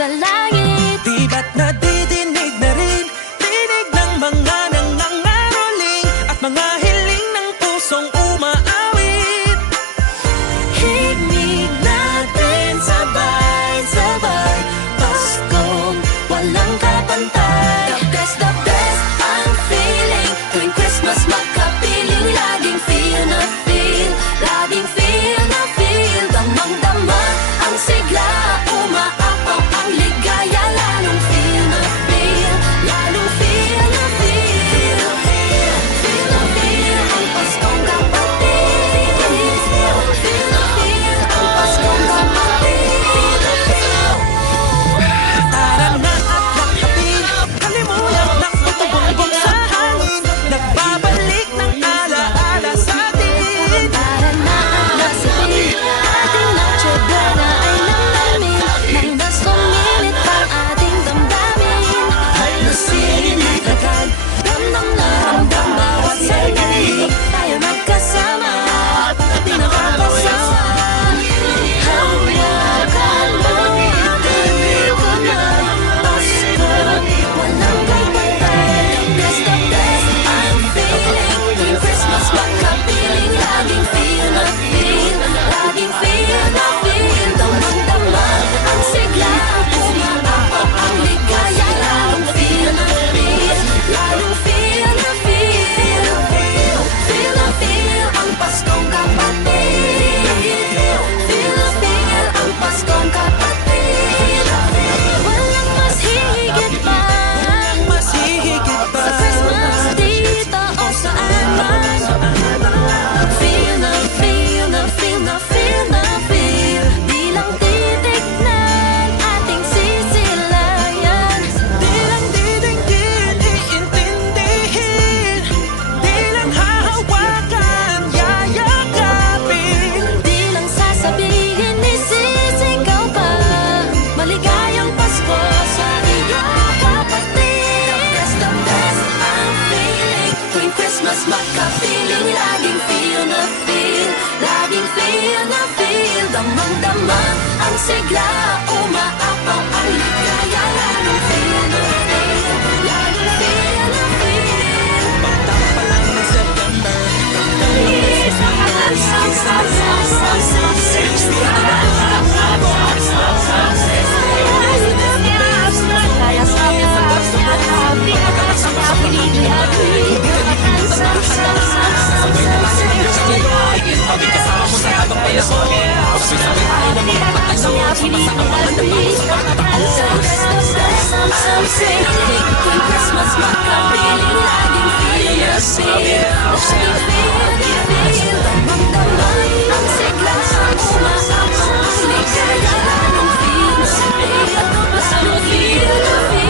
sa langit. Di ba't nadidinig na rin tinig ng mga nangangaroling at mga hiling ng pusong umaawit. Himig natin sabay-sabay, Paskong walang kapantay. The best ang feeling tuwing Christmas makapiling. Laging feel na feel, laging feel na feel. Damang-dama ang sigla, umaapaw ang ligaya. Lalong feel na feel, lalong feel na feel. Feel na feel ang Paskong kapatid. Feel na feel ang Paskong kapatid. Tara na at lakapin, kalimuyak ng tutubong sa hangin. Nagbabalik ng alaala sa atin. Para na ang nasipin, ating Noche Buena ay nalamin. Nang mas kumilit ang ating damdamin. Halusin at agad, Damdam na ramdam bawat sandali. Tayo magkasama at di nakakasawa. Hawakan mo, itinig ko na Pasko, walang kapantay. The best ang feeling tuwing Christmas makapiling. Laging feel na feel, laging feel na feel. Damang-dama ang sigla, umaapaw ang ligaya. Lalong feel na feel, lalong feel na feel. Feel na feel ang Paskong kapatid. Feel na feel ang Paskong kapatid. Walang mas higit pa mas hihigit pa. sa Christmas dito o saan man. Feel na feel na feel na feel na feel. Di lang titignan, ating sisilayan. Di lang didinggin, iintindihin. Di lang hahawakan, yayakapin. Di lang sasabihin, isisigaw pa. Maligayang Pasko sa iyo, kapatid. The best ang feeling tuwing Christmas makapiling. Laging feel na feel, laging feel na feel. Damang-dama ang sigla, umaapaw ang ligaya. Lalong feel na feel, laging feel na feel. Pagtama pa lang ng September, Christmas makapiling, laging feel na feel. Damang-dama ang sigla, umaapaw ang ligaya. Lalong feel na feel, lalong feel na feel. The best ang feeling tuwing Christmas makapiling. Laging feel na feel, laging feel na feel. Damang-dama ang sigla, umaapaw ang ligaya. Lalong feel na feel, lalong feel na feel.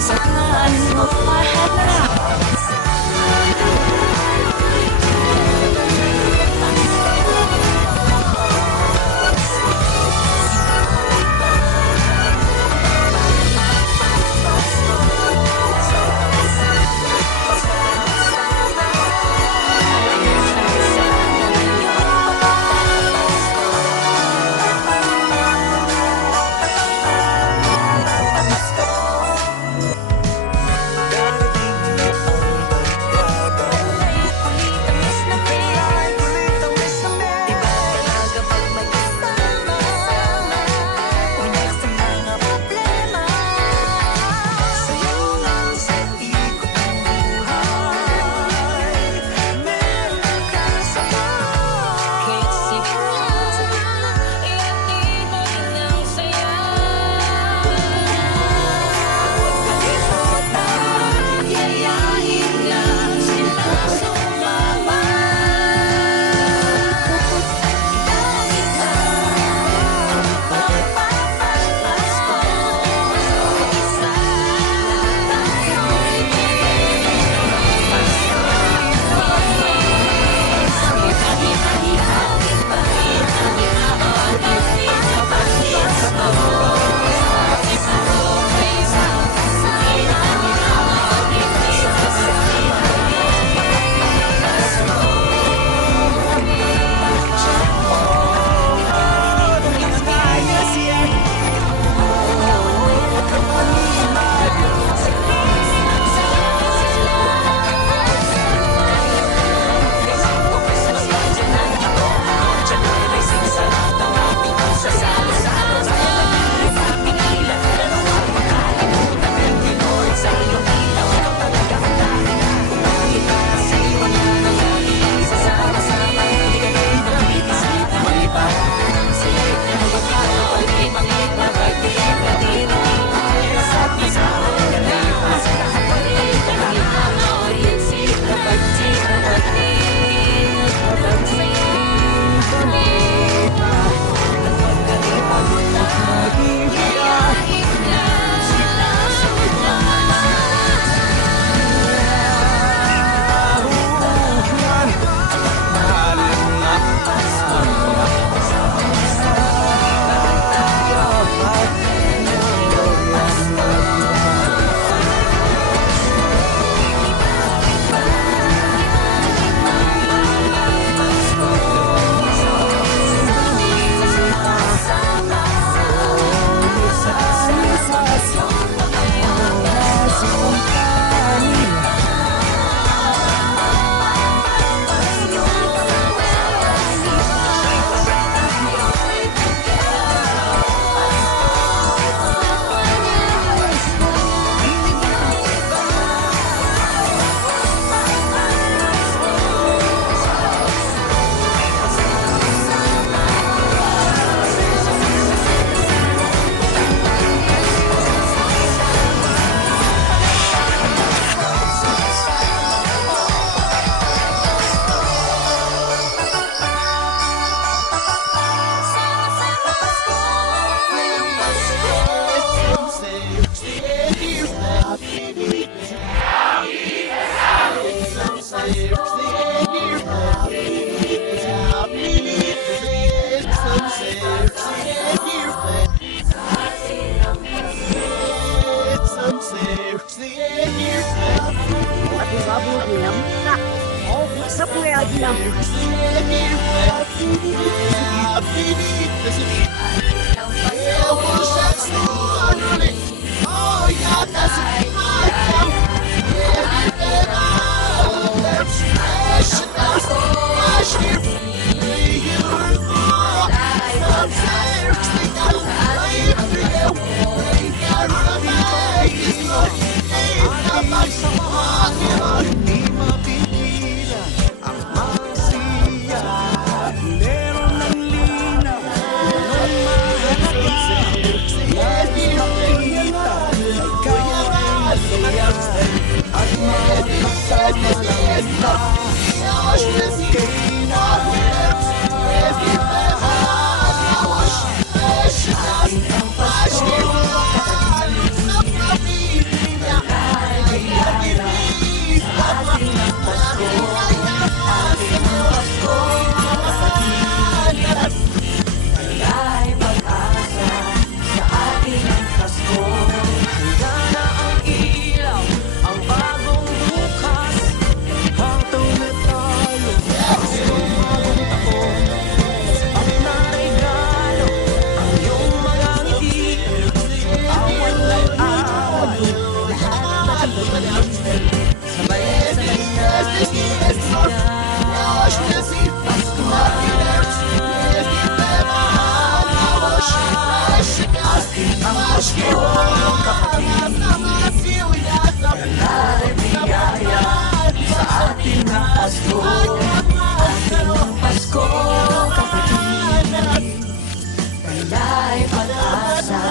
Sa kanong paharap Pati babuti na. Oh, sa puya dilam. Di mapipila ang masiya. Meron ng linaw, ganun mahalaga. Lagi makita, ikaw ay masaya. At makasama lang kita. Okay na. Handa na ang ilaw, ang bagong bukas. Hataw na tayo, ang bagong taon. At naregalo ang iyong mga ngiti. Awan ng awan, lahat magiging sabay-sabay na. Ang Pasko, kapatid, dalay biyaya sa ating ng Pasko. Ating Pasko, kapatid, dalay pag-asa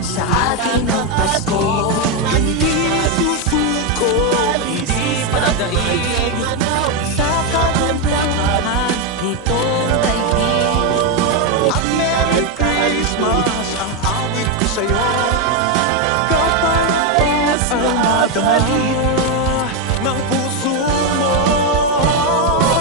sa ating ng Pasko. Hindi susuko, hindi padadaig sa kagandahan nitong daigdig. Ang Merry Christmas ang awit ko sa'yo. Kapag ang nadalit ng puso mo.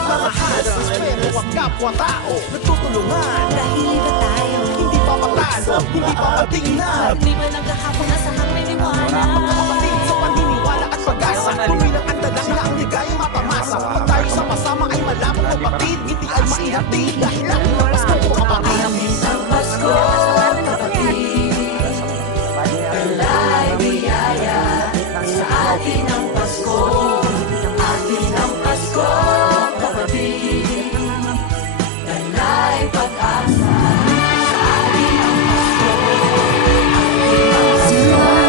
Mahal sa espero ang kapwa-tao, nagtutulungan. Dahil iba tayo, Hindi pa matalo, hindi pa matingnan. di ba naghahapon na sa hangin liwanag? Mga kapatid sa paniniwala at pag-asa, tumilang ang dalang na ang ligay mapamasa. Pag tayo sama-sama ay malamang mapatid, ngiti ay maihatid. Dahil ang oras na po kapatid. Ang Pasko, kapatid, dalay biyaya sa atin ang Pasko. Atin ang Pasko, kapatid, dalay pag-asa sa atin ang Pasko.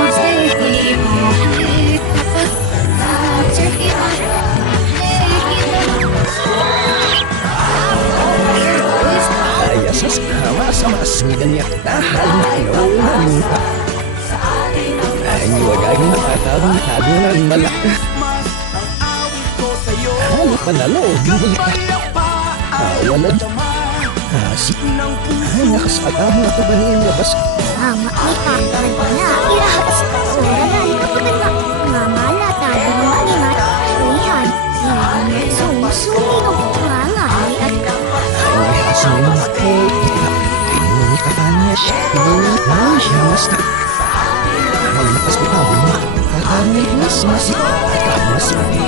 Atin ang Ayasas sama-sama singganyak tahal na inuunan. Ay wagay makatabang tadunan malak. Ang awit ko sa'yo. Ano panalo? Wala Asik Ng puso ay nakasakam na ito ba niya labas? Tama ay kakawin ko na. Irahas ka. Suranan kapatid na. Mamala tayo ng manima. Uyan. Yan. Sumusuli ng pangalay at Ay hasin mo ako. Tinuni ka pa niya siya. Ay siya basta. Maglakas mo ka mo. Kakamil mas masik. Ikaw mas mati.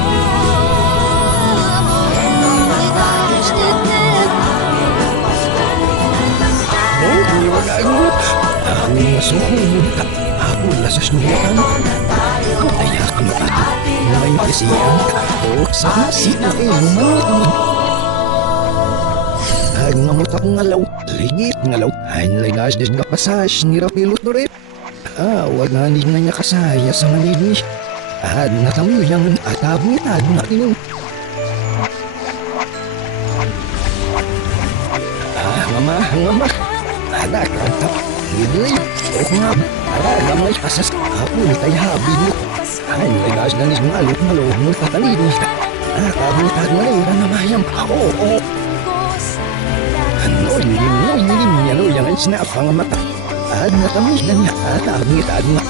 Oh, di wagay mo. Ang masuhong mo ka. Ako lasas niya ka. Ay ako mo ato. May kasiyang ka. O sa sita eh. Manit mo. Ay ngamot ako ngalaw. Ligit ngalaw. Ay naligas din ka pasas. Nirapilot na rin. Wag na hindi na niya kasaya sa malinis. At natamo yung atabitad natin. Ngama. Ada kantap. Hindi. O nga. Gamay kasas. Ako ni tayo habi mo. Ay naligas na niya ngalot malo. Nung tatalinis. Atabitad na rin. Namayam. Oo. Ano yun niya no yung sinapang mata. At natamis na niya at abitad na.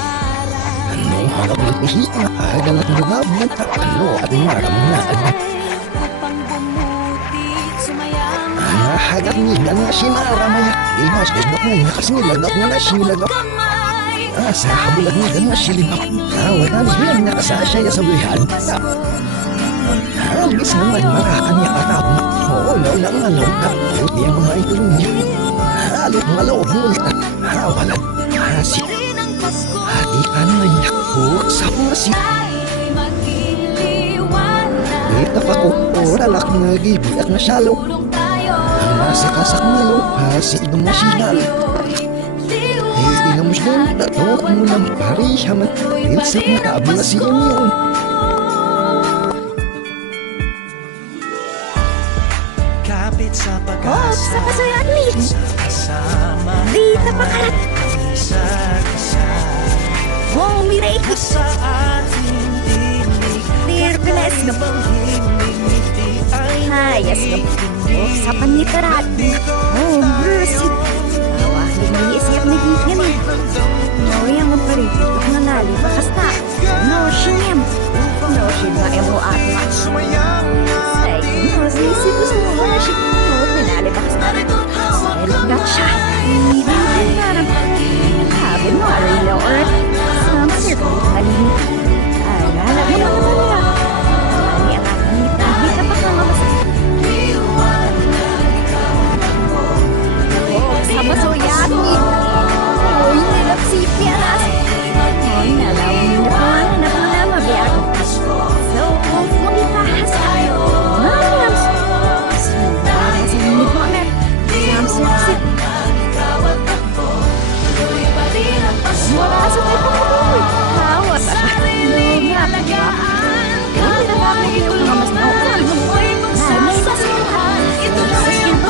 Ano harap ng ihita at ang nagabot ano at maramnaan. Hagap ni nga sinaramaya. Imas desdok na nakasinilagak na nasinilagak. Sa habulag ni nga silibak. Wala niya nakasasya sa bulihan. Halis naman marakan niya katap. Oo, lang alaw ka. Buti ang mga itulong niya. Halit ng alaw multa. Wala. Hasi. Hati ka na niya. Sa pasi. Kita pa ko. Oralak na gibi at nasyalo. Nasa kasak na lupa sa ibang masinal. Tingamos doon, tatok mo lang parihaman. Pilsip na kaabla siya niyon. Kapit sa Oh, pag-asa, sa kasayat ni. kasama Di napakarat. isa't isa. Oh, miray. Sa ating tinig, Clear glass na ba? ngiti ay Hayas na ba? Oh, sa panitarat. Oh, mercy. Awahlig na iisip na higyan eh. Nawayang mo pa rin. Ito nga nali. Bakasta. No, shinyam. No, shinyam mo at nga. sumayang Say, no, sinisip ko sa mga siya. No, pinali bakasta. Meron ka siya. Hindi parang. Sabi mo, arilo or some circle. Halini. Ay, nalag mo na talaga. Ani ang aking ngita. Di ka pa kamamas. Sama soyat ni. Oh, nilap si Pianas. Oh, nalawin na pangalan na panama biyak. So, kung kumipahas tayo. Mariams. Sinabang sa nilip mo na. Samsip-sip. Wala sa tayo pagkakuloy. Hawa pa. Lumat. Hindi na ako yung mga mas nauulan. Nanay na sa lahat. Ito na sa skin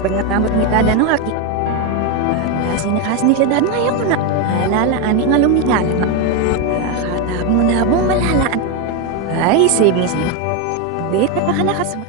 pengatamot ni tada no haki. Bahasa nakas ni ladad ngayon mo na. Halala ani nga lumingal. Katab mo na bong malalaan. Ay, saving. Beta pa ka nakas.